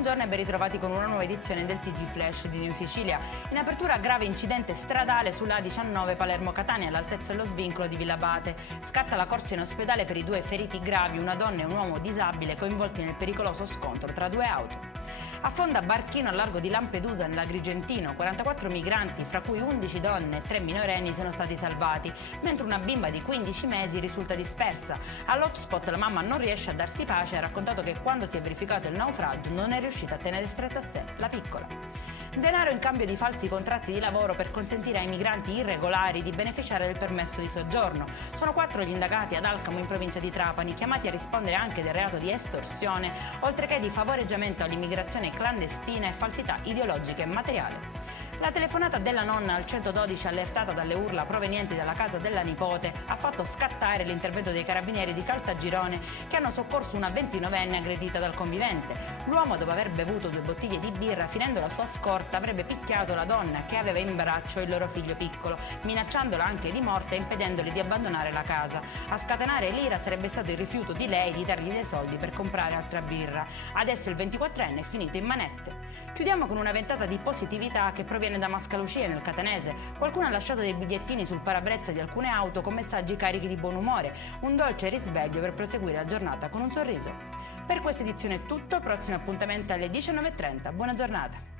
Buongiorno e ben ritrovati con una nuova edizione del TG Flash di New Sicilia. In apertura grave incidente stradale sulla A19 Palermo-Catania all'altezza dello svincolo di Villabate. Scatta la corsa in ospedale per i due feriti gravi, una donna e un uomo disabile coinvolti nel pericoloso scontro tra due auto. Affonda barchino al largo di Lampedusa nell'Agrigentino. 44 migranti, fra cui 11 donne e 3 minorenni, sono stati salvati, mentre una bimba di 15 mesi risulta dispersa. All'hotspot la mamma non riesce a darsi pace e ha raccontato che quando si è verificato il naufragio non è riuscita a tenere stretta a sé la piccola. Denaro in cambio di falsi contratti di lavoro per consentire ai migranti irregolari di beneficiare del permesso di soggiorno. Sono 4 gli indagati ad Alcamo in provincia di Trapani, chiamati a rispondere anche del reato di estorsione, oltre che di favoreggiamento all'immigrazione clandestina e falsità ideologica e materiale. La telefonata della nonna al 112, allertata dalle urla provenienti dalla casa della nipote, ha fatto scattare l'intervento dei carabinieri di Caltagirone, che hanno soccorso una 29enne aggredita dal convivente. L'uomo, dopo aver bevuto 2 bottiglie di birra, finendo la sua scorta, avrebbe picchiato la donna che aveva in braccio il loro figlio piccolo, minacciandola anche di morte e impedendole di abbandonare la casa. A scatenare l'ira sarebbe stato il rifiuto di lei di dargli dei soldi per comprare altra birra. Adesso il 24enne è finito in manette. Chiudiamo con una ventata di positività che proviene da Mascalucia nel Catanese. Qualcuno ha lasciato dei bigliettini sul parabrezza di alcune auto con messaggi carichi di buon umore, un dolce risveglio per proseguire la giornata con un sorriso. Per questa edizione è tutto, prossimo appuntamento alle 19:30. Buona giornata.